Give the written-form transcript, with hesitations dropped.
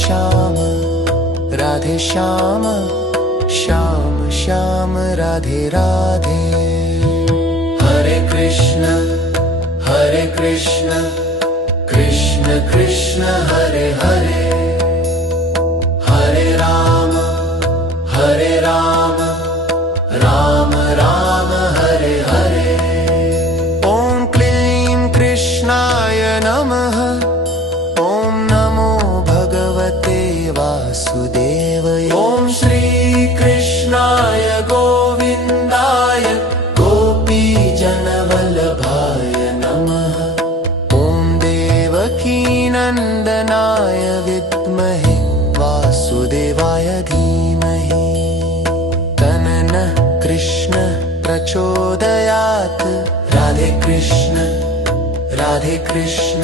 श्याम राधे श्याम श्याम श्याम राधे राधे। हरे कृष्ण कृष्ण कृष्ण हरे हरे, हरे राम राम राम हरे हरे। ॐ क्लीं कृष्णाय नमः। ॐ नमो भगवते वासुदेवाय। ॐ श्री कृष्णाय गोविन्दाय गोपीजनवल्लभाय नमः। ॐ देवकीनन्दनाय विद्महे वासुदेवाय धीमहि। तन्नः कृष्ण प्रचोदयात्। राधे कृष्ण